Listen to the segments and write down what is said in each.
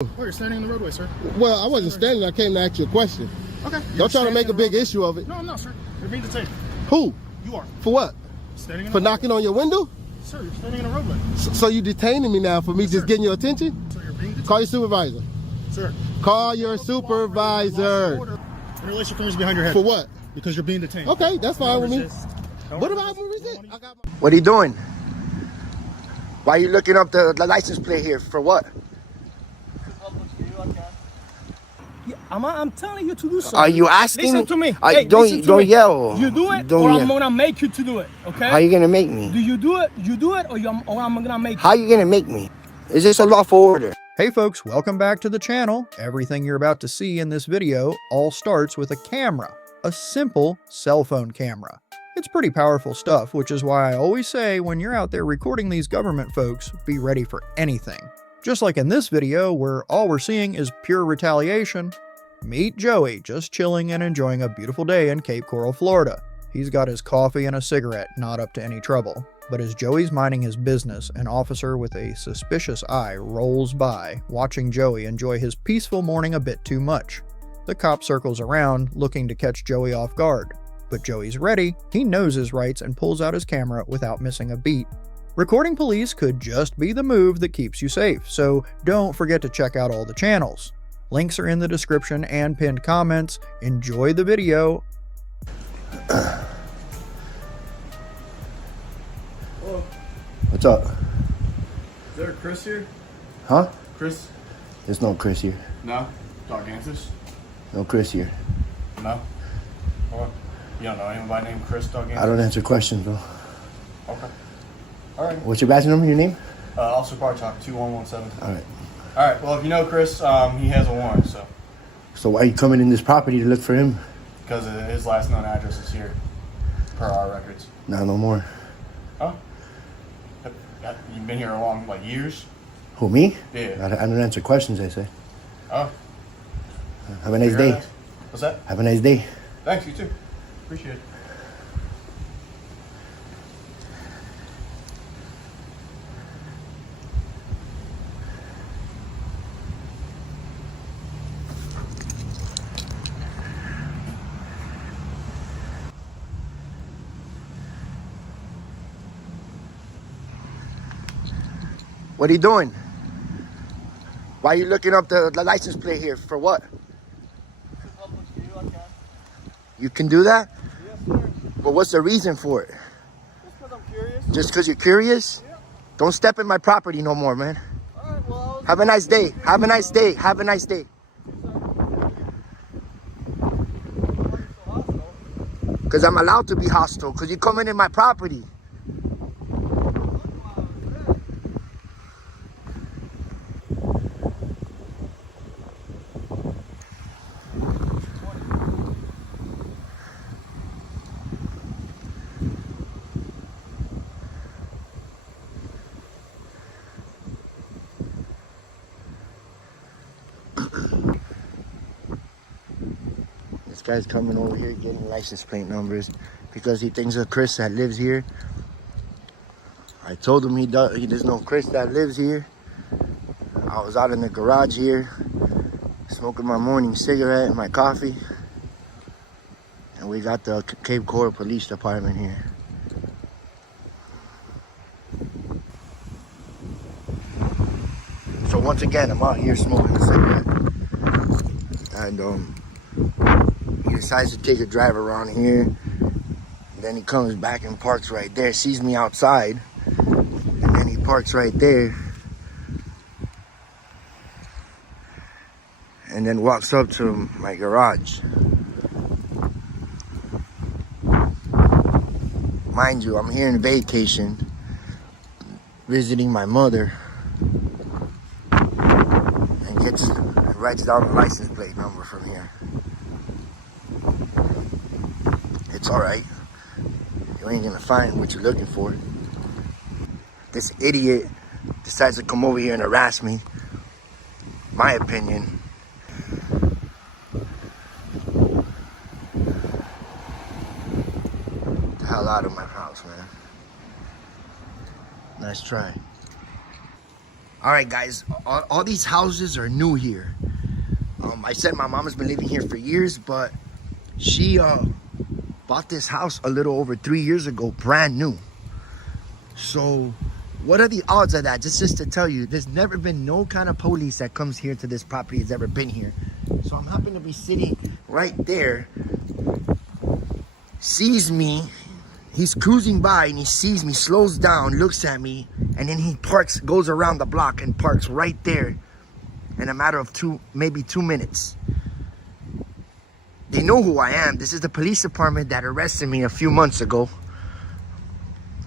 Oh, you're standing in the roadway, sir. Well, I wasn't standing. I came to ask you a question. Okay. Don't try to make a big issue of it. No, I'm not, sir. You're being detained. Who? You are. For what? Standing in For the knocking on your window? Sir, you're standing in a roadway. So you detaining me now for me just getting your attention? Sir, you're being detained. Call your supervisor. Sir. Call your supervisor. And release your fingers behind your head. For what? Because you're being detained. Okay, that's fine with me. What If I resist? What are you doing? Why are you looking up the license plate here? For what? I'm telling you to do something. Are you asking? Listen to me. Hey, don't yell. You do it, don't or yell. I'm gonna make you to do it. Okay? How are you gonna make me? Do you do it? You do it, or I'm gonna make you. How are you gonna make me? Is this a lawful order? Hey folks, welcome back to the channel. Everything you're about to see in this video all starts with a camera, a simple cell phone camera. It's pretty powerful stuff, which is why I always say when you're out there recording these government folks, be ready for anything. Just like in this video where all we're seeing is pure retaliation, meet Joey just chilling and enjoying a beautiful day in Cape Coral, Florida. He's got his coffee and a cigarette, not up to any trouble. But as Joey's minding his business, an officer with a suspicious eye rolls by, watching Joey enjoy his peaceful morning a bit too much. The cop circles around, looking to catch Joey off guard. But Joey's ready, he knows his rights and pulls out his camera without missing a beat. Recording police could just be the move that keeps you safe, so don't forget to check out all the channels. Links are in the description and pinned comments. Enjoy the video. What's up? Is there a Chris here? Huh? Chris? There's no Chris here. No? Dog Answers? No Chris here. No? What? You don't know anybody named Chris Dog Answers? I don't answer questions, bro. Okay. Alright. What's your badge number? Your name? Officer Bartok, 2117. All right. Alright, well, if you know Chris, he has a warrant, so. So why are you coming in this property to look for him? Because his last known address is here, per our records. Nah, no more. Huh? You've been here a long, like, years? Who, me? Yeah. I don't answer questions, I say. Oh. Have a nice day. What's that? Have a nice day. Thanks, you too. Appreciate it. What are you doing? Why are you looking up the license plate here? For what? You can do that? Yes, sir. But what's the reason for it? Just because I'm curious. Just because you're curious? Yeah. Don't step in my property no more, man. All right. Well. Have a nice day. Have a nice day. Have a nice day. Because I'm allowed to be hostile. Because you're coming in my property. This guy's coming over here getting license plate numbers because he thinks of Chris that lives here. I told him there's no Chris that lives here. I was out in the garage here smoking my morning cigarette and my coffee. And we got the Cape Coral Police Department here. So once again, I'm out here smoking a cigarette. And he decides to take a drive around here. Then he comes back and parks right there, sees me outside. And then he parks right there. And then walks up to my garage. Mind you, I'm here on vacation, visiting my mother. And writes down the license plate number from here. It's alright. You ain't gonna find what you're looking for. This idiot decides to come over here and harass me. My opinion. Get the hell out of my house, man. Nice try. All right, guys, all these houses are new here. I said my mom has been living here for years, but she bought this house a little over 3 years ago, brand new. So what are the odds of that? Just to tell you, there's never been no kind of police that comes here to this property has ever been here. So I'm happen to be sitting right there, sees me, he's cruising by and he sees me, slows down, looks at me, and then he parks, goes around the block and parks right there in a matter of maybe 2 minutes. They know who I am. This is the police department that arrested me a few months ago.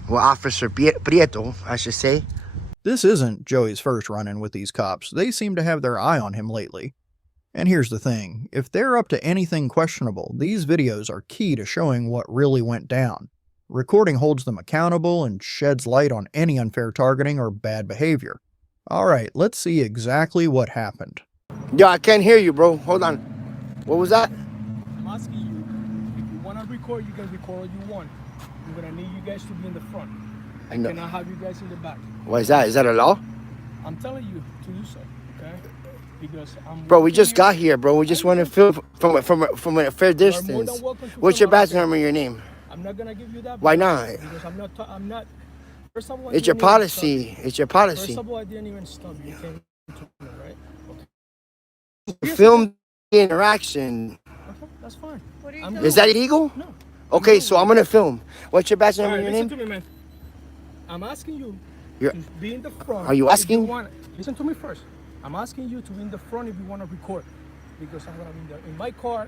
Well, Officer Prieto, I should say. This isn't Joey's first run-in with these cops. They seem to have their eye on him lately. And here's the thing, if they're up to anything questionable, these videos are key to showing what really went down. Recording holds them accountable and sheds light on any unfair targeting or bad behavior. Alright, let's see exactly what happened. Yo, I can't hear you, bro. Hold on. What was that? I'm asking you, if you want to record, you can record all you want. I'm going to need you guys to be in the front. I know. cannot have you guys in the back. What is that? Is that a law? I'm telling you to do so, okay? Because Bro, we just got here, bro. We just want to film from a fair distance. What's your badge number and your name? I'm not going to give you that. Why not? Because I'm not. First of all, It's your policy. It's your policy. First of all, I didn't even stop you. You came to me, right? Okay. Film the interaction. Okay, that's fine. What are you I'm doing? Is that illegal? No. Okay, so I'm gonna film. What's your badge number All right, and your listen name? to me, man. I'm asking you You're- to be in the front. Are you if asking? Listen to me first. I'm asking you to be in the front if you want to record. Because I'm going to be there. In my car,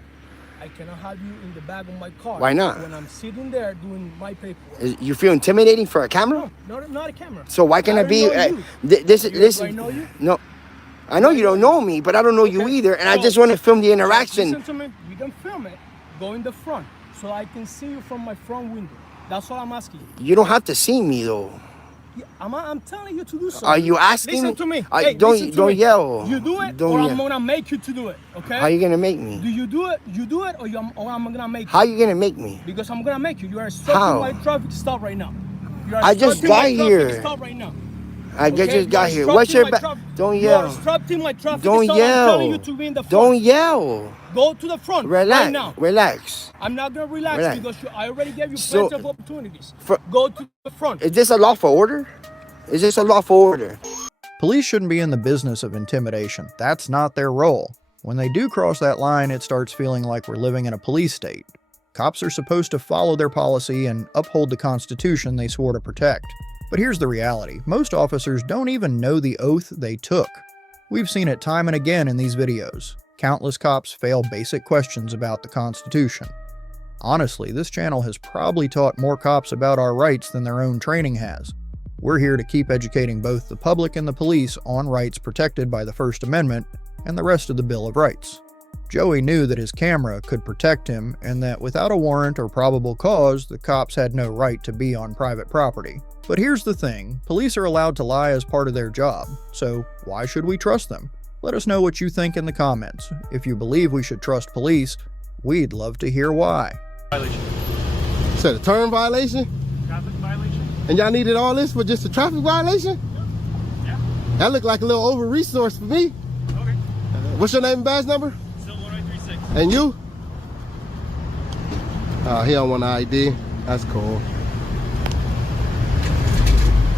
I cannot have you in the back of my car. Why not? When I'm sitting there doing my paperwork. You feel intimidating for a camera? No, not a camera. So why can't I it be? don't know you. This. Do I know you? No, I know you don't know me, but I don't know you Okay. either, and I So- just want to film the interaction. Listen to me. You can film it. Go in the front so I can see you from my front window. That's all I'm asking you. You don't have to see me though. Yeah, I'm telling you to do so. Are you asking Listen me? to me. I- Hey, don't- listen to don't me. yell. You do it, Don't or yell. I'm gonna make you to do it. Okay? How you gonna make me? Do you do it? You do it, or I'm gonna make How you? you gonna make me? Because I'm gonna make you. You are obstructing How? my traffic stop right now. You are I just obstructing got my here. traffic stop right now. I Okay? just got You here. are What's your obstructing my back? traffic- Don't You are yell. obstructing my traffic Don't stop. I'm telling yell. you to be in the front. Don't yell. Go to the front Relax. right now. Relax. I'm not gonna relax, Relax. because I already gave you So- plenty of opportunities. For- Go to the front. Is this a lawful order? Is this a lawful order? Police shouldn't be in the business of intimidation. That's not their role. When they do cross that line, it starts feeling like we're living in a police state. Cops are supposed to follow their policy and uphold the Constitution they swore to protect. But here's the reality. Most officers don't even know the oath they took. We've seen it time and again in these videos. Countless cops fail basic questions about the Constitution. Honestly, this channel has probably taught more cops about our rights than their own training has. We're here to keep educating both the public and the police on rights protected by the First Amendment and the rest of the Bill of Rights. Joey knew that his camera could protect him and that without a warrant or probable cause, the cops had no right to be on private property. But here's the thing, police are allowed to lie as part of their job, so why should we trust them? Let us know what you think in the comments. If you believe we should trust police, we'd love to hear why. Violation. Is that a turn violation? Traffic violation? And y'all needed all this for just a traffic violation? Yeah. That looked like a little over-resourced for me. Okay. What's your name and badge number? Still 1836. And you? He don't want an ID. That's cool.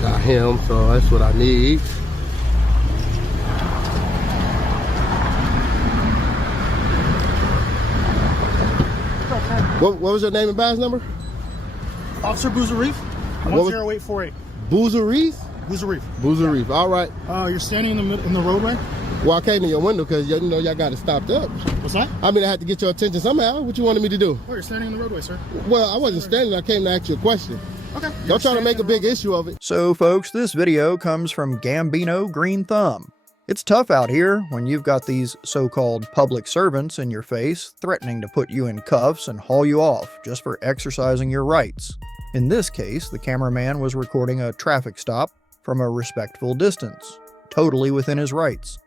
Got him, so that's what I need. What was your name and badge number? Officer Boozer Reef, was- 10848. Boozer Reef? Boozer Reef. Boozer Reef. All right. You're standing in the roadway. Well, I came to your window because you know y'all got it stopped up. What's that? I mean, I had to get your attention somehow. What you wanted me to do? Oh, you're standing in the roadway, sir. Well, I wasn't standing. I came to ask you a question. Okay. Don't try to make a big issue of it. So folks, this video comes from Gambino Green Thumb. It's tough out here when you've got these so-called public servants in your face threatening to put you in cuffs and haul you off just for exercising your rights. In this case, the cameraman was recording a traffic stop from a respectful distance, totally within his rights.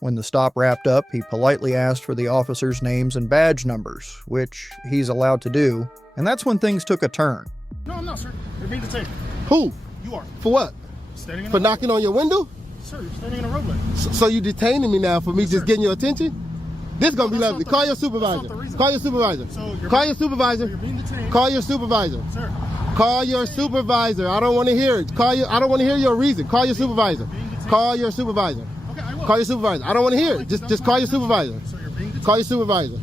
When the stop wrapped up, he politely asked for the officers' names and badge numbers, which he's allowed to do, and that's when things took a turn. No, I'm not, sir. You're being detained. Who? You are. For what? Standing in For the knocking on your window? Sir, you're standing in a roadway. So you detaining me now for me just getting your attention? This is gonna be that's lovely. not the- Call your that's not supervisor. the reason. Call your supervisor. So you're Call being- your supervisor. You're being detained. Call your supervisor. Sir, Call your supervisor. I don't want to hear it. I don't want to hear your reason. Call your supervisor. Call your supervisor. okay, I will. Call your supervisor. I don't want to hear it. Just call your supervisor. So you're being detained. Call your supervisor.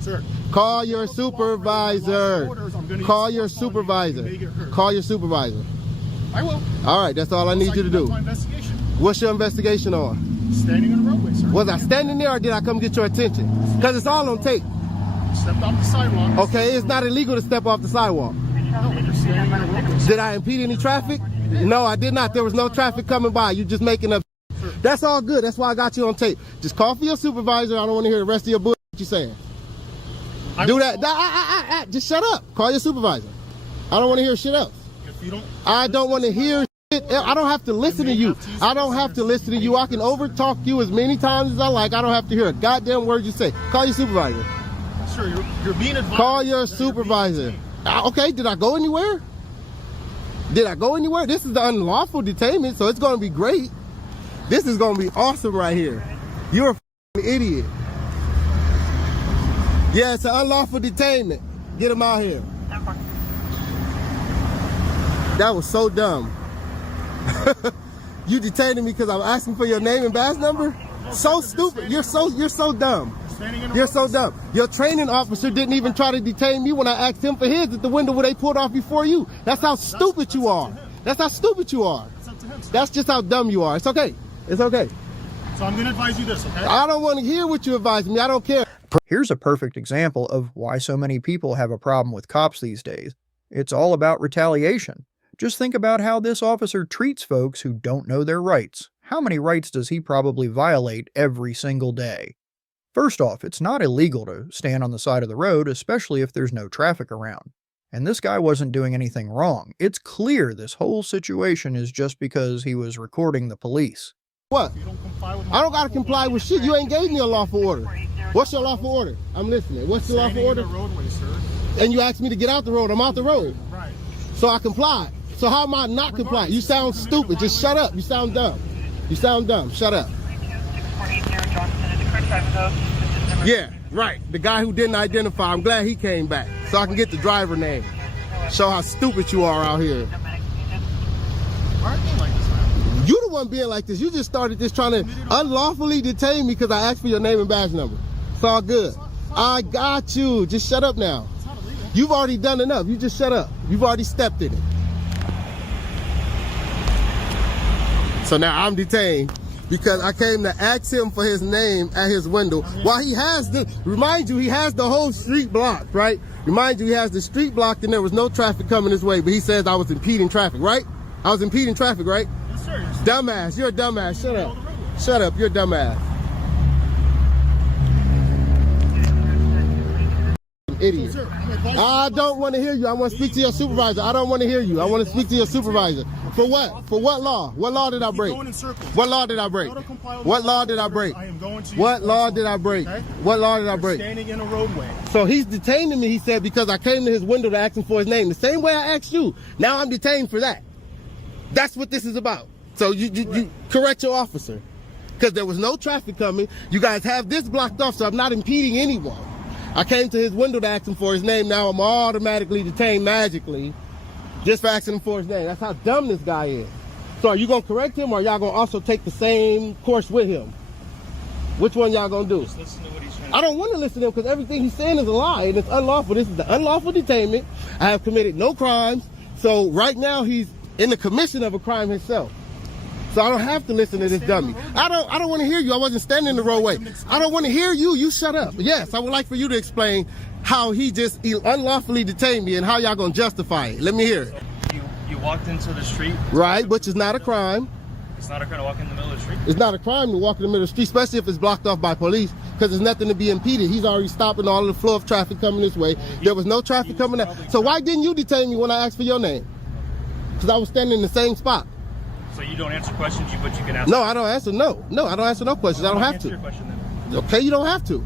Sir. Call your supervisor. Call your supervisor. Call your supervisor. I will. All right, that's all I need you to do. My investigation. What's your investigation on? Standing in a roadway, sir. Was I standing there or did I come get your attention? Because it's all on tape. Stepped off the sidewalk. Okay, it's not illegal to step off the sidewalk. No, but you're standing in a roadway. Did I impede any traffic? No, I did not. There was no traffic coming by. You just making up. That's all good. That's why I got you on tape. Just call for your supervisor. I don't want to hear the rest of your bullshit you're saying. Do that. Just shut up. Call your supervisor. I don't want to hear shit else. If you don't, I don't want to hear shit. I don't have to listen to you. I don't have to listen to you. I can overtalk you as many times as I like. I don't have to hear a goddamn word you say. Call your supervisor. sir, you're being advised. Call your that you're being supervisor. detained. Okay, did I go anywhere? Did I go anywhere? This is the unlawful detainment, so it's going to be great. This is going to be awesome right here. You're a f***ing idiot. Yeah, it's an unlawful detainment. Get him out here. That was so dumb. You detaining me because I'm asking for your name and badge number? So stupid. You're so dumb. You're so dumb. Your training officer didn't even try to detain me when I asked him for his at the window where they pulled off before you. That's how stupid you are. That's how stupid you are. It's up to him, sir. That's just how dumb you are. It's okay. It's okay. So I'm going to advise you this, okay? I don't want to hear what you advise me. I don't care. Here's a perfect example of why so many people have a problem with cops these days. It's all about retaliation. Just think about how this officer treats folks who don't know their rights. How many rights does he probably violate every single day? First off, it's not illegal to stand on the side of the road, especially if there's no traffic around. And this guy wasn't doing anything wrong. It's clear this whole situation is just because he was recording the police. What? You don't comply with my I don't got to comply with shit. You ain't gave me a lawful order. What's your lawful order? I'm listening. What's your lawful standing in order? the roadway, sir. And you asked me to get out the road. I'm out the road. Right. So I complied. So how am I not compliant? You sound stupid. Just shut up. You sound dumb. You sound dumb. Shut up. Yeah, right. The guy who didn't identify, I'm glad he came back. So I can get the driver name. Show how stupid you are out here. Why are you like this, man? You the one being like this. You just started this trying to unlawfully detain me because I asked for your name and badge number. It's all good. I got you. Just shut up now. It's not illegal. You've already done enough. You just shut up. You've already stepped in it. So now I'm detained because I came to ask him for his name at his window. While he has remind you, he has the whole street blocked, right? Remind you, he has the street blocked and there was no traffic coming his way, but he says I was impeding traffic, right? I was impeding traffic, right? Yes, sir. Dumbass, you're a dumbass. Shut up. Shut up, you're a dumbass. Idiot. Sir, I'm advising I don't want to hear you. I want to speak to your supervisor. I don't want to hear you. I want to speak to your supervisor. For what? For what law? What law did I break? going in circles. What law did I break? Go to comply with What my law did I orders. break? I am going to What use law force. did I break? Okay? What law did I You're break? standing in a roadway. So he's detaining me, he said, because I came to his window to ask him for his name. The same way I asked you. Now I'm detained for that. That's what this is about. So you correct your officer. Because there was no traffic coming. You guys have this blocked off, so I'm not impeding anyone. I came to his window to ask him for his name. Now I'm automatically detained magically just for asking him for his name. That's how dumb this guy is. So are you going to correct him or y'all going to also take the same course with him? Which one y'all going to do? Listen to what he's trying to I don't want to listen to him because everything he's saying is a lie and it's unlawful. This is the unlawful detainment. I have committed no crimes. So right now he's in the commission of a crime himself. So I don't have to listen to this dummy. I don't want to hear you. I wasn't standing in the roadway. I don't want to hear you. You shut up. Yes, I would like for you to explain how he just unlawfully detained me and how y'all going to justify it. Let me hear it. You walked into the street. Right, which is not a crime. It's not a crime to walk in the middle of the street. It's not a crime to walk in the middle of the street, especially if it's blocked off by police, because there's nothing to be impeded. He's already stopping all of the flow of traffic coming this way. There was no traffic coming out. So why didn't you detain me when I asked for your name? Because I was standing in the same spot. So you don't answer questions, but you can ask. No, I don't answer no. No, I don't answer no questions. I don't have Answer your to. question then. Okay, you don't have to.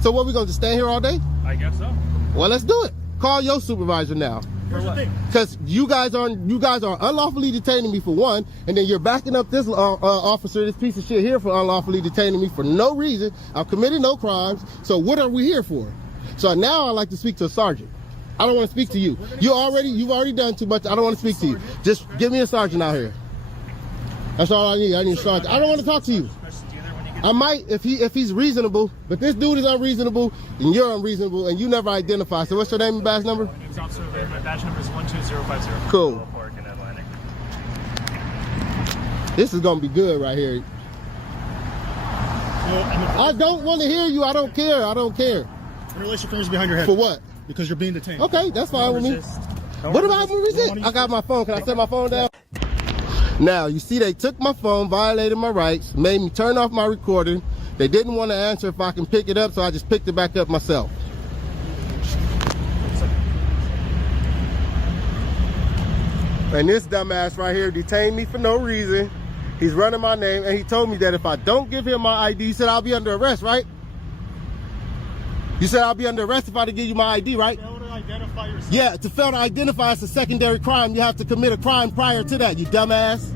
So what, we going to just stand here all day? I guess so. Well, let's do it. Call your supervisor now. Here's the thing. Because you guys are unlawfully detaining me for one, and then you're backing up this officer, this piece of shit here, for unlawfully detaining me for no reason. I've committed no crimes. So what are we here for? So now I'd like to speak to a sergeant. I don't want to speak to you. You've already done too much. I don't want to speak to you. Just give me a sergeant out here. That's all I need. I need a sergeant. I don't want to talk to you. I might if he's reasonable, but this dude is unreasonable, and you're unreasonable, and you never identify. So what's your name and badge number? My name's Officer Van. My badge number is 12050. Cool. Park in Atlantic. This is gonna be good right here. I don't want to hear you. I don't care. I don't care. Relation fingers behind your head. For what? Because you're being detained. Okay, that's fine with me. What about me resist? I got my phone. Can I set my phone down? Now, you see, they took my phone, violated my rights, made me turn off my recording. They didn't want to answer if I can pick it up, so I just picked it back up myself. And this dumbass right here detained me for no reason. He's running my name, and he told me that if I don't give him my ID, he said I'll be under arrest, right? You said I'll be under arrest if I didn't give you my ID, right? Fail to identify yourself. Yeah, to fail to identify as a secondary crime, you have to commit a crime prior to that, you dumbass.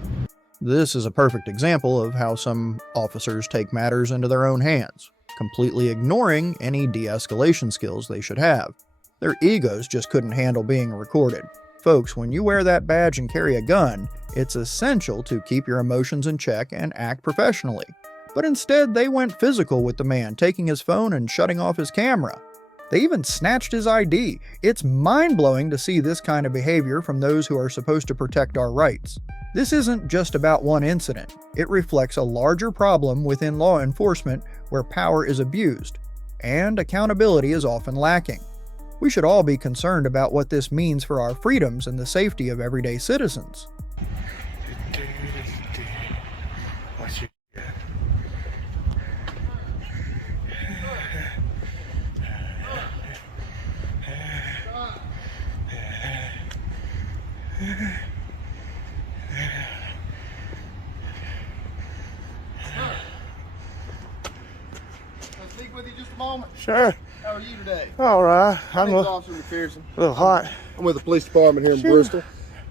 This is a perfect example of how some officers take matters into their own hands, completely ignoring any de-escalation skills they should have. Their egos just couldn't handle being recorded. Folks, when you wear that badge and carry a gun, it's essential to keep your emotions in check and act professionally. But instead, they went physical with the man, taking his phone and shutting off his camera. They even snatched his ID. It's mind-blowing to see this kind of behavior from those who are supposed to protect our rights. This isn't just about one incident. It reflects a larger problem within law enforcement where power is abused, and accountability is often lacking. We should all be concerned about what this means for our freedoms and the safety of everyday citizens. Can I speak with you just a moment? Sure. How are you today? All right. My I'm name's a Officer McPherson. little hot. I'm with the police department here in Sure. Bristol.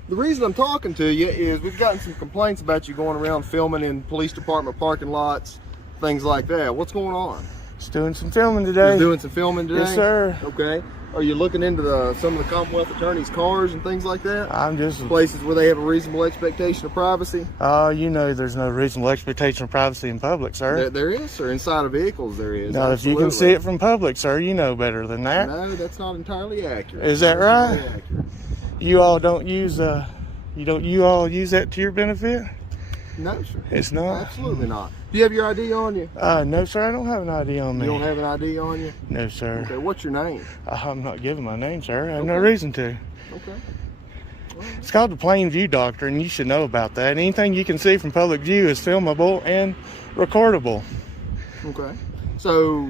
The reason I'm talking to you is we've gotten some complaints about you going around filming in police department parking lots, things like that. What's going on? Just doing some filming today. You're doing some filming today? Yes, sir. Okay. Are you looking into some of the Commonwealth attorneys' cars and things like that? I'm just, Places where they have a reasonable expectation of privacy? you know, there's no reasonable expectation of privacy in public, sir. There is, sir. Inside of vehicles, there is. Now, if you can Absolutely. see it from public, sir, you know better than that. No, that's not entirely accurate. Is that That's not right? entirely accurate. You all don't use, you all use that to your benefit? No, sir. It's not? Absolutely not. Do you have your ID on you? No, sir, I don't have an ID on me. You don't have an ID on you? No, sir. Okay, what's your name? I'm not giving my name, sir. I have no Okay. reason to. Okay. It's called the plain view doctrine. You should know about that. Anything you can see from public view is filmable and recordable. Okay. So,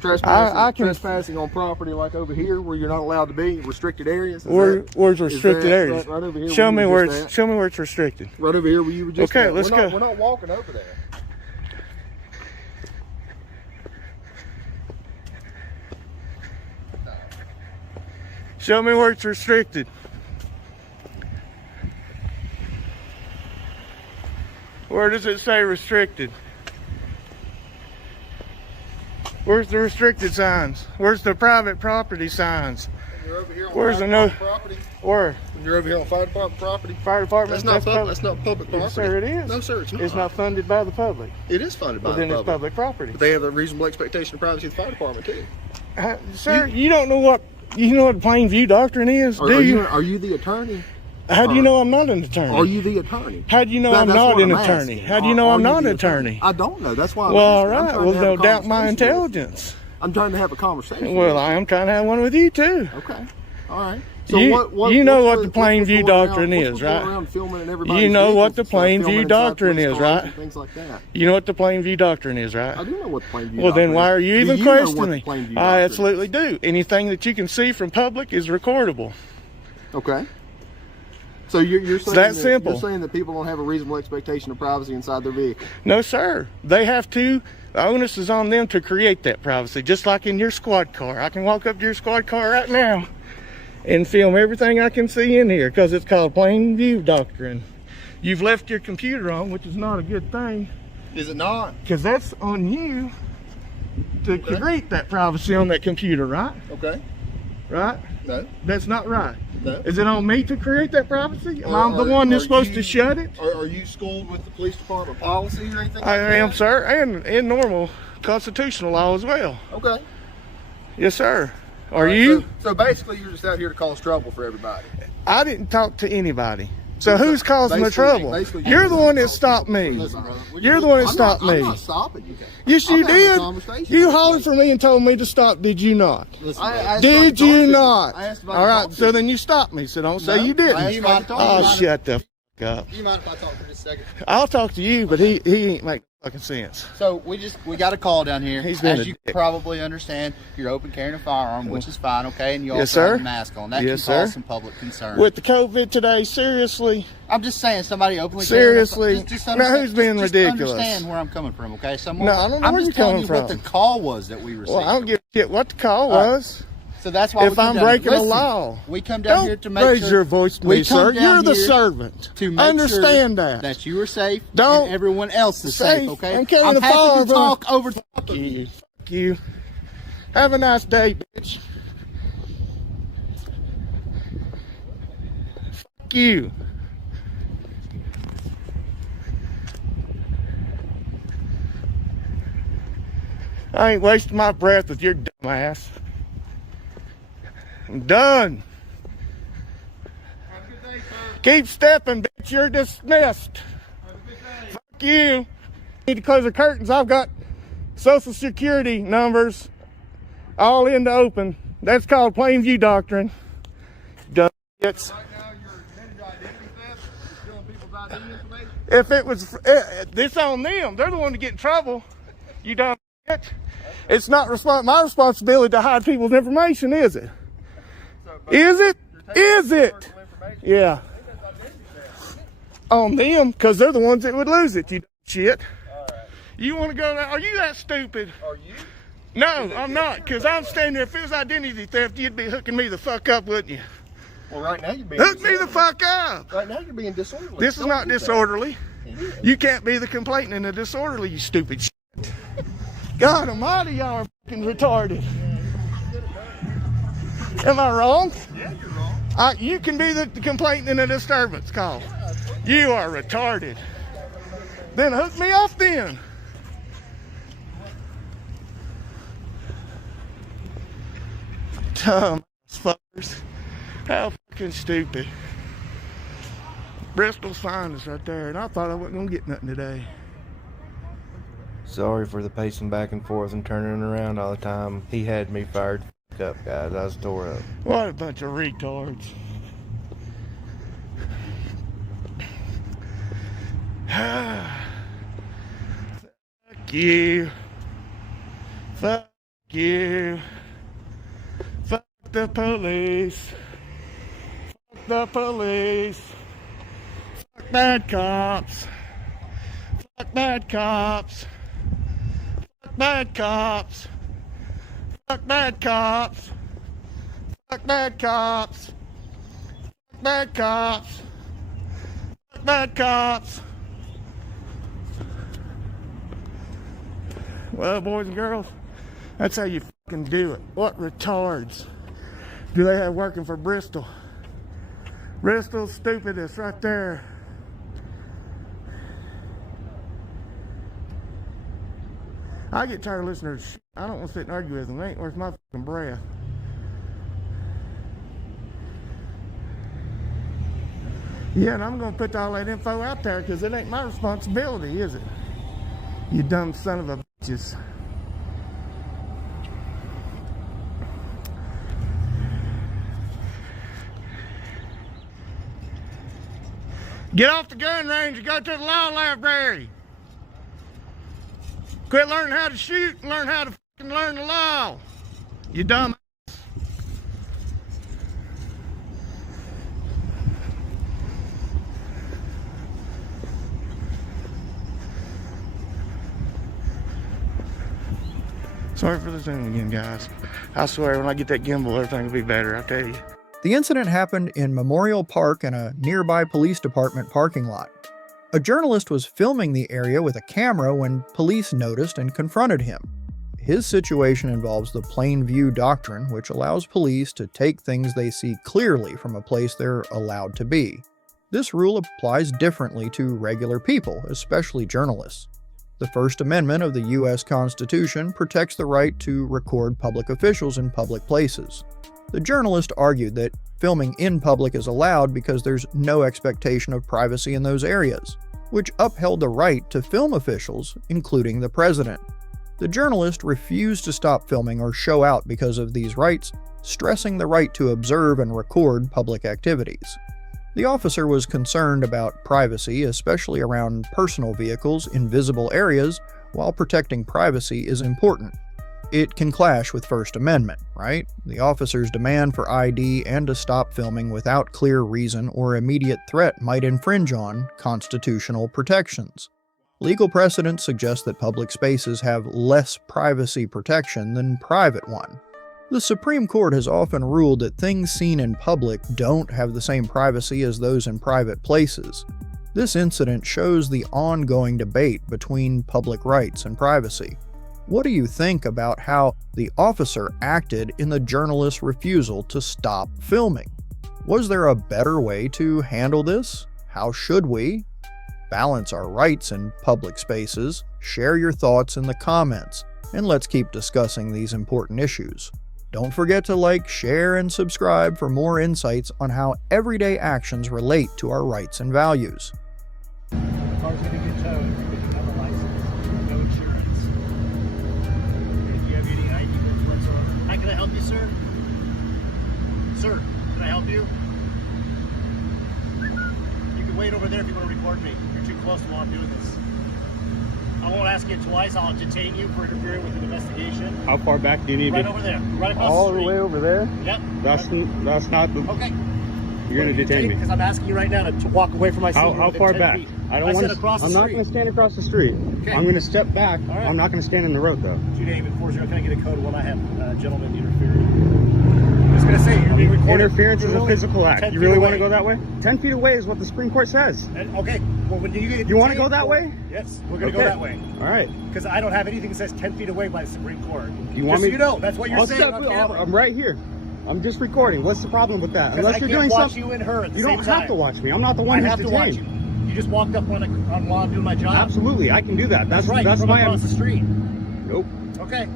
trespassing on property like over here where you're not allowed to be, restricted areas? Where's restricted areas? Right over here Show me where it's it's show me where it's restricted. right over here where you were just Okay, at. let's We're not- go. We're not walking over there. Show me where it's restricted. Where does it say restricted? Where's the restricted signs? Where's the private property signs? You're over here on Where's fire the no- department property. Where? You're over here on fire department property. Fire department? That's not public property. Yes, sir, it is. No, sir, it's not. It's not funded by the public. It is funded by Well, the then it's public. public property. But they have a reasonable expectation of privacy of the fire department too. Sir, you don't know what the plain view doctrine is, do you? Are you the attorney? How do you know I'm not an attorney? Are you the attorney? How do you know I'm That's not what an I'm attorney? asking. How do you know Are I'm you not the an attorney? I don't know. That's why I'm Well, all asking. I'm right. trying Well, to have a don't doubt my conversation with you. intelligence. I'm trying to have a conversation. Well, with I am trying to have one with you too. you. Okay. All right. You know what's what the plain view doctrine is, right? You know what the plain view doctrine is, right? Things like that. You know what the plain view doctrine is, right? I do know what the plain view Well, then doctrine why is. are you Do even know what the questioning? plain view I doctrine is? absolutely do. Anything that you can see from public is recordable. Okay. So you're saying that simple. You're saying that people don't have a reasonable expectation of privacy inside their vehicle. No, sir. They have to. The onus is on them to create that privacy, just like in your squad car. I can walk up to your squad car right now and film everything I can see in here, because it's called plain view doctrine. You've left your computer on, which is not a good thing. Is it not? Because that's on you to create that privacy on that computer, right? Okay. Right? No. That's not right. No. Is it on me to create that privacy? Am I the one that's supposed to shut it? Are you schooled with the police department policy or anything? I like am, that? sir, and in normal constitutional law as well. Okay. Yes, sir. Are All right, you? So basically, you're just out here to cause trouble for everybody. I didn't talk to anybody. So who's causing the Basically- trouble? basically- You're the one that stopped me. Listen, brother. You're the one that stopped me. I'm not stopping you. Yes, I'm you having a did. conversation You with hollered for me and told me to stop. Did you not? Listen, I asked Did about you the not? I asked about All the right, topic. so then you stopped me. So don't say No, you I didn't. asked about the Oh, topic. shut the f up. Do you mind if I talk for just a second? I'll talk to you, but he ain't make fucking sense. So we got a call down here. He's been As a you dick. probably understand, you're open carrying a firearm, which is fine, okay? And you Yes, also have sir. a mask on. That Yes, can cause sir. some public concern. With the COVID today, seriously? I'm just saying, somebody openly Seriously? Just Now, understand, who's being just ridiculous? Understand where I'm coming from, okay? No, I don't know I'm where just you're telling coming you what from. the call was that we received. Well, I don't give a shit what the call All right. was. So that's why If we come I'm down breaking here. a Listen, law, we come down here to don't make raise sure your voice to we me, come sir. down You're the here servant. to make Understand sure that. you are safe Don't and everyone else is safe. safe, okay? I'm carrying a happy firearm. to talk over Fuck you. Fuck you. Have a nice day, bitch. Fuck you. I ain't wasting my breath with your dumb ass. I'm done. Keep stepping, bitch. You're dismissed. Fuck you. Need to close the curtains. I've got Social Security numbers all in the open. That's called plain view doctrine. Dumb shits. If it was, it's on them. They're the one to get in trouble. You dumb bitch. It's not my responsibility to hide people's information, is it? Is it? Is it? Yeah. On them, because they're the ones that would lose it, you shit. You want to go there? Are you that stupid? Are you? No, I'm not, because I'm standing there. If it was identity theft, you'd be hooking me the fuck up, wouldn't you? Well, right now you're being Hook me the fuck up. Right now you're being disorderly. This is not disorderly. You can't be the complainant in a disorderly, you stupid shit. God almighty, y'all are fucking retarded. Am I wrong? Yeah, you're wrong. You can be the complainant in a disturbance call. You are retarded. Then hook me up then. Dumb fuckers. How fucking stupid. Bristol's finest right there, and I thought I wasn't gonna get nothing today. Sorry for the pacing back and forth and turning around all the time. He had me fired up, guys. I was tore up. What a bunch of retards. Fuck you. Fuck you. Fuck the police. Fuck the police. Fuck bad cops. Fuck bad cops. Fuck bad cops. Fuck bad cops. Fuck bad cops. Fuck bad cops. Fuck bad cops. Well, boys and girls, that's how you fucking do it. What retards do they have working for Bristol? Bristol's stupidest right there. I get tired of listening to shit. I don't want to sit and argue with them. It ain't worth my fucking breath. Yeah, and I'm going to put all that info out there because it ain't my responsibility, is it? You dumb son of a bitches. Get off the gun range and go to the law library. Quit learning how to shoot and learn how to fucking learn the law. You dumb. Sorry for the zoom again, guys. I swear when I get that gimbal, everything will be better, I tell you. The incident happened in Memorial Park in a nearby police department parking lot. A journalist was filming the area with a camera when police noticed and confronted him. His situation involves the plain view doctrine, which allows police to take things they see clearly from a place they're allowed to be. This rule applies differently to regular people, especially journalists. The First Amendment of the U.S. Constitution protects the right to record public officials in public places. The journalist argued that filming in public is allowed because there's no expectation of privacy in those areas, which upheld the right to film officials, including the president. The journalist refused to stop filming or show out because of these rights, stressing the right to observe and record public activities. The officer was concerned about privacy, especially around personal vehicles in visible areas, while protecting privacy is important. It can clash with First Amendment, right? The officer's demand for ID and to stop filming without clear reason or immediate threat might infringe on constitutional protections. Legal precedent suggests that public spaces have less privacy protection than private one. The Supreme Court has often ruled that things seen in public don't have the same privacy as those in private places. This incident shows the ongoing debate between public rights and privacy. What do you think about how the officer acted in the journalist's refusal to stop filming? Was there a better way to handle this? How should we balance our rights in public spaces? Share your thoughts in the comments, and let's keep discussing these important issues. Don't forget to like, share, and subscribe for more insights on how everyday actions relate to our rights and values. Car's gonna get towed if you have a license, no insurance. Do you have any ID whatsoever? Hi, can I help you, sir? Sir, can I help you? You can wait over there if you want to record me. You're too close to while I'm doing this. I won't ask you twice. I'll detain you for interfering with an investigation. How far back do you need Right to? over there. Right across All the the street. way over there? Yep. That's not the. Okay. You're gonna detain me. Because I'm asking you right now to walk away from my seat. How within far 10 back? feet. I don't want said across the I'm not street. going to stand across the street. Okay. I'm going to step back. All right. I'm not going to stand in the road though. 2-840. Can I get a code of what I have? Gentlemen interfering. I'm just gonna say you're being recorded. Interference is a You're physical only act. 10 You feet really away. want to go that way? 10 feet away is what the Supreme Court says. Okay. Well, when you get You want to go detained that for- way? Yes, we're gonna go Okay. that way. All right. Because I don't have anything that says 10 feet away by the Supreme Court. You want Just me? so you know, that's what you're I'll saying step- on camera. I'm right here. I'm just recording. What's the problem with that? Because Unless I you're can't doing watch something. you and her at the You same don't time. have to watch me. I'm not the I one who's have to watch detained. you. You just walked up on while I'm doing my job. Absolutely, I can do that. That's right. That's from my. across the street. Nope. Okay.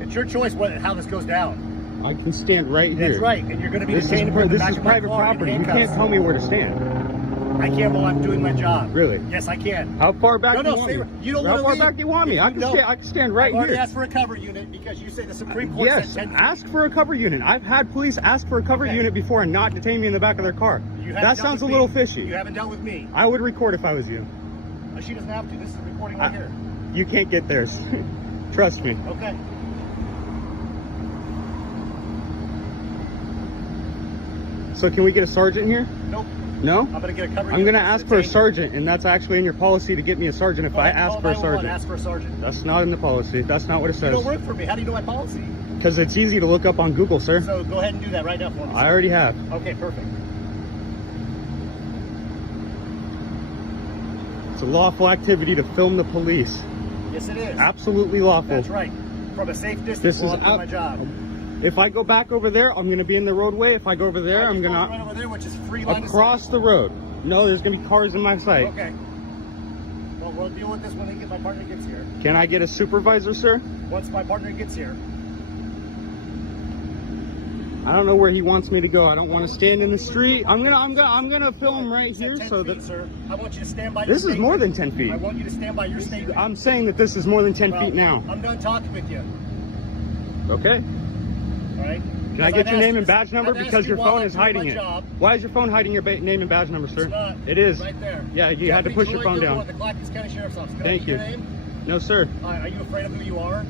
It's your choice how this goes down. I can stand right here. That's right, and you're going to be This is detained from the this back is of my private car in property. You handcuffs. can't tell me where to stand. I can while I'm doing my job. Really? Yes, I can. How far back No, do no, you want stay me? right. You don't How want to far leave. back do you want me? I can No. stand. I can stand right I've already here. asked for a cover unit because you say the Supreme Court Yes, said 10 feet. ask for a cover unit. I've had police ask for a cover Okay. unit before and not detain me in the back of their car. You haven't That dealt sounds a with little me. fishy. You haven't dealt with me. I would record if I was you. She doesn't have to. This is a recording right here. You can't get theirs. Trust me. Okay. So can we get a sergeant here? Nope. No? I'm going to get a cover I'm unit. going to ask for a sergeant, and that's actually in your policy to get me a sergeant if I ask for a sergeant. Ask for a sergeant. That's not in the policy. That's not what it You says. don't work for me. How do you know my policy? Because it's easy to look up on Google, sir. So go ahead and do that right now for me. I already have. Okay, perfect. It's a lawful activity to film the police. Yes, it is. Absolutely lawful. That's right. From a safe distance This while is I'm doing my job. If I go back over there, I'm going to be in the roadway. If I go over there, I'm going right over there, which is free line of across the road. No, there's going to be cars in my sight. Okay. Well, we'll deal with this when my partner gets here. Can I get a supervisor, sir? Once my partner gets here. I don't know where he wants me to go. I don't want to stand in the street. I'm gonna film right here so that. Sir, I want you to stand by. This your is more than statement. 10 feet. I want you to stand by your statement. I'm saying that this is more than 10 Well, feet now. I'm done talking with you. Okay. All right. Can I get your name and badge number I've asked because you your while phone I'm is doing hiding my it? job. Why is your phone hiding your name and badge number, sir? It's not. It is. Right there. Yeah, you had to push your phone down. The Clackamas County Sheriff's Office. Can I Thank get you. your name? No, sir. Are you afraid of who you are?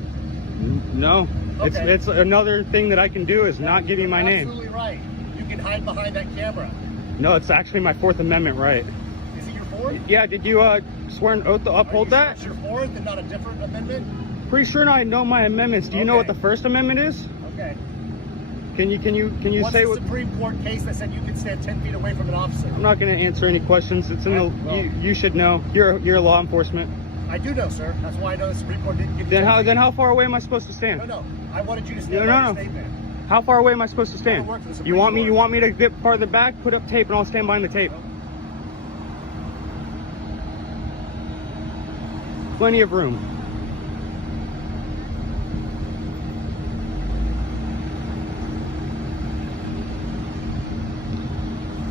No. Okay. It's another thing that I can do is not give you my name. Absolutely right. You can hide behind that camera. No, it's actually my Fourth Amendment right. Is it your fourth? Yeah, did you swear an oath to uphold that? It's your fourth and not a different amendment? Pretty sure I know my amendments. Do you know what the First Amendment is? Okay. Can you What's say the what? Supreme Court case that said you can stand 10 feet away from an officer? I'm not going to answer any questions. It's in the. Well, you should know. You're law enforcement. I do know, sir. That's why I know the Supreme Court didn't give you. Then how far away am I supposed to stand? No. I wanted you to stand No. by your statement. How far away am I supposed to I stand? work for the Supreme You want Court. me to get farther back? Put up tape and I'll stand behind the tape. Plenty of room.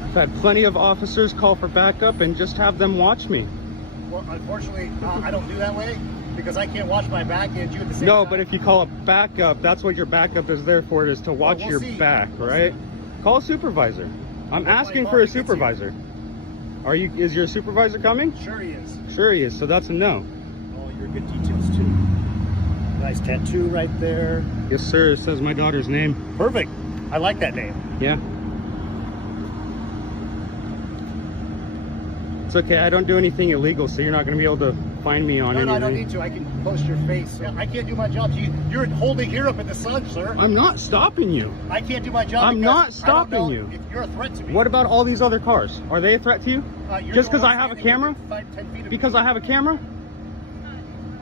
I've had plenty of officers call for backup and just have them watch me. Well, unfortunately, I don't do that way because I can't watch my back and you at the same No, time. but if you call a backup, that's what your backup is there for, is to watch we'll your see. back, right? Call a supervisor. I'm asking for a supervisor. Is your supervisor coming? Sure he is. Sure he is, so that's a no. Oh, you're good details too. Nice tattoo right there. Yes, sir, it says my daughter's name. Perfect. I like that name. Yeah. It's okay, I don't do anything illegal, so you're not going to be able to find me on anything. No, I don't need to. I can post your face. I can't do my job. You're holding here up in the sun, sir. I'm not stopping you. I can't do my job. I'm because not I don't know stopping you. If you're a threat to me. What about all these other cars? Are they a threat to you? You're Just the because one I have a standing camera? within 5, 10 feet of Because me. I have a camera?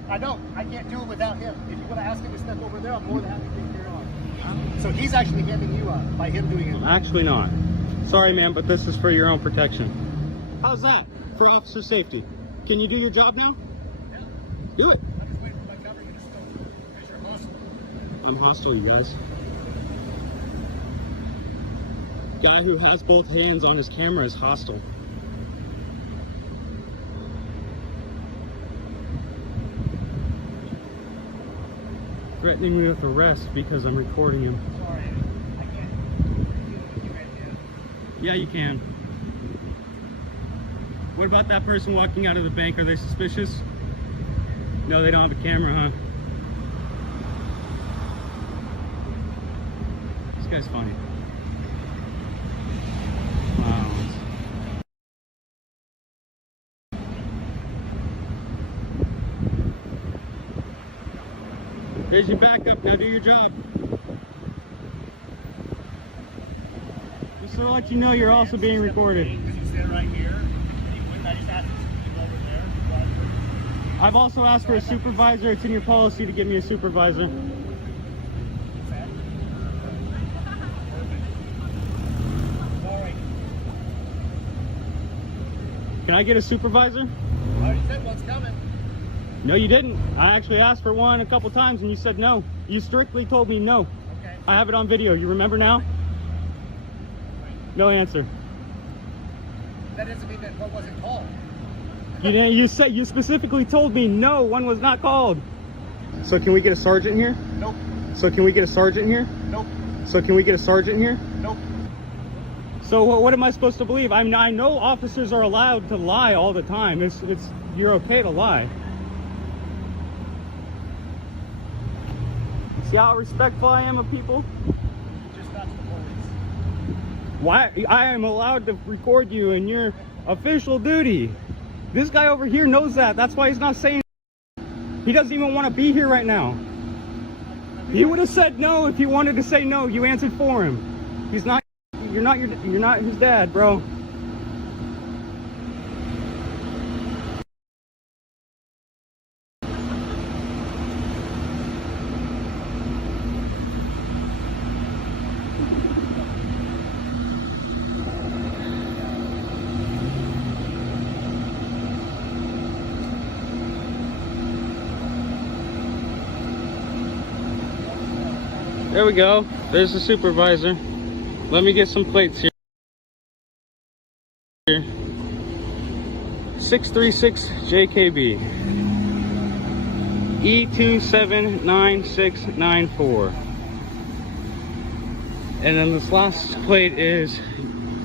I don't. I can't do it without him. If you want to ask him to step over there, I'm more than happy to take care of. So he's actually handing you up by him doing it. Actually not. Sorry, man, but this is for your own protection. How's that for officer safety? Can you do your job now? Do it. I'm just waiting for my cover. You're hostile. I'm hostile, you guys. Guy who has both hands on his camera is hostile. Threatening me with arrest because I'm recording him. Sorry. I can't. Yeah, you can. What about that person walking out of the bank? Are they suspicious? No, they don't have a camera, huh? This guy's funny. Wow. Here's your backup. Now do your job. Just to let you know, you're also being recorded. You stand right here. And he wouldn't. I just asked him to go over there. I've also asked for a supervisor. It's in your policy to get me a supervisor. Can I get a supervisor? I already said one's coming. No, you didn't. I actually asked for one a couple times and you said no. You strictly told me no. Okay. I have it on video. You remember now? No answer. That doesn't mean that one wasn't called. You didn't. You specifically told me no, one was not called. So can we get a sergeant here? Nope. So can we get a sergeant here? Nope. So can we get a sergeant here? Nope. So what am I supposed to believe? I know officers are allowed to lie all the time. You're okay to lie. See how respectful I am of people? Just not to the police. Why? I am allowed to record you in your official duty. This guy over here knows that. That's why he's not saying. He doesn't even want to be here right now. He would have said no if he wanted to say no. You answered for him. He's not. You're not his dad, bro. There we go. There's the supervisor. Let me get some plates here. 636 JKB E279694. And then this last plate is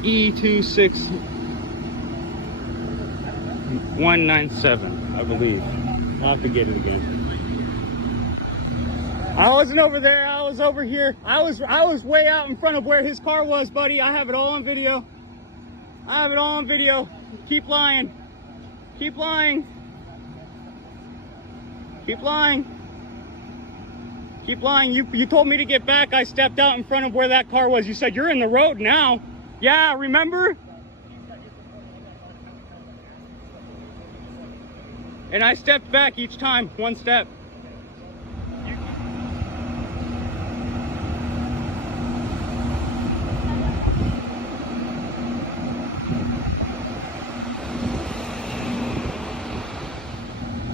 E26197, I believe. I'll have to get it again. I wasn't over there. I was over here. I was way out in front of where his car was, buddy. I have it all on video. I have it all on video. Keep lying. Keep lying. Keep lying. Keep Keep lying. You told me to get back. I stepped out in front of where that car was. You said you're in the road now. Yeah, remember? And I stepped back each time, one step.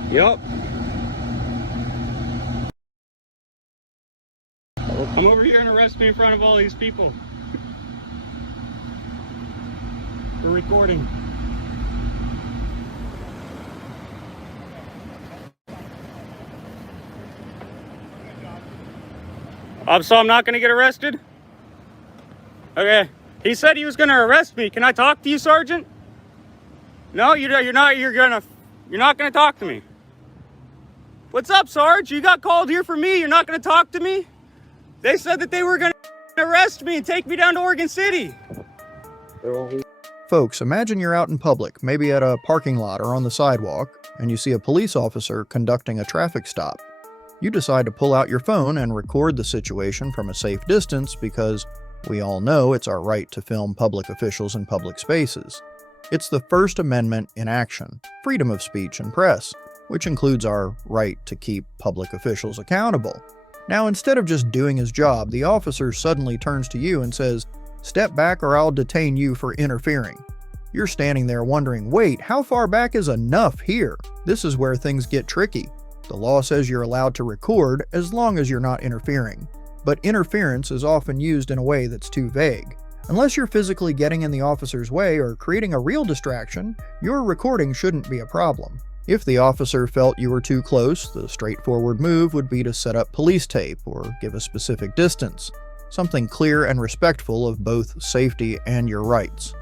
Yep. Come over here and arrest me in front of all these people. For recording. So I'm not gonna get arrested? Okay. He said he was gonna arrest me. Can I talk to you, Sergeant? No, you're not gonna talk to me. What's up, Sarge? You got called here for me. You're not gonna talk to me? They said that they were gonna arrest me and take me down to Oregon City. Folks, imagine you're out in public, maybe at a parking lot or on the sidewalk, and you see a police officer conducting a traffic stop. You decide to pull out your phone and record the situation from a safe distance because we all know it's our right to film public officials in public spaces. It's the First Amendment in action, freedom of speech and press, which includes our right to keep public officials accountable. Now, instead of just doing his job, the officer suddenly turns to you and says, "Step back or I'll detain you for interfering." You're standing there wondering, wait, how far back is enough here? This is where things get tricky. The law says you're allowed to record as long as you're not interfering. But interference is often used in a way that's too vague. Unless you're physically getting in the officer's way or creating a real distraction, your recording shouldn't be a problem. If the officer felt you were too close, the straightforward move would be to set up police tape or give a specific distance, something clear and respectful of both safety and your rights.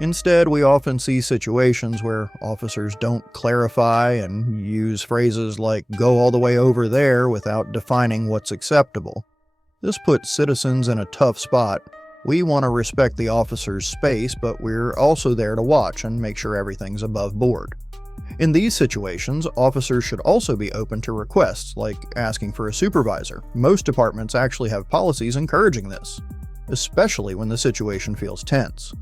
Instead, we often see situations where officers don't clarify and use phrases like "go all the way over there" without defining what's acceptable. This puts citizens in a tough spot. We want to respect the officer's space, but we're also there to watch and make sure everything's above board. In these situations, officers should also be open to requests, like asking for a supervisor. Most departments actually have policies encouraging this, especially when the situation feels tense.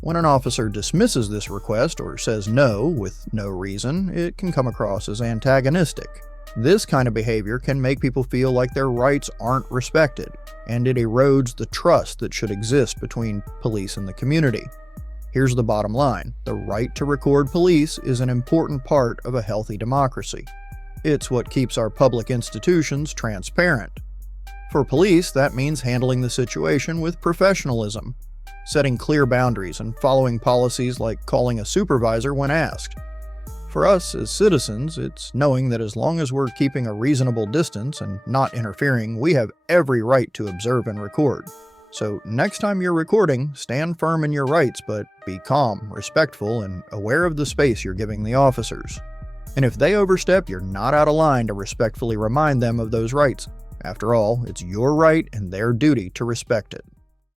When an officer dismisses this request or says no with no reason, it can come across as antagonistic. This kind of behavior can make people feel like their rights aren't respected, and it erodes the trust that should exist between police and the community. Here's the bottom line: the right to record police is an important part of a healthy democracy. It's what keeps our public institutions transparent. For police, that means handling the situation with professionalism, setting clear boundaries, and following policies like calling a supervisor when asked. For us as citizens, it's knowing that as long as we're keeping a reasonable distance and not interfering, we have every right to observe and record. So next time you're recording, stand firm in your rights, but be calm, respectful, and aware of the space you're giving the officers. And if they overstep, you're not out of line to respectfully remind them of those rights. After all, it's your right and their duty to respect it.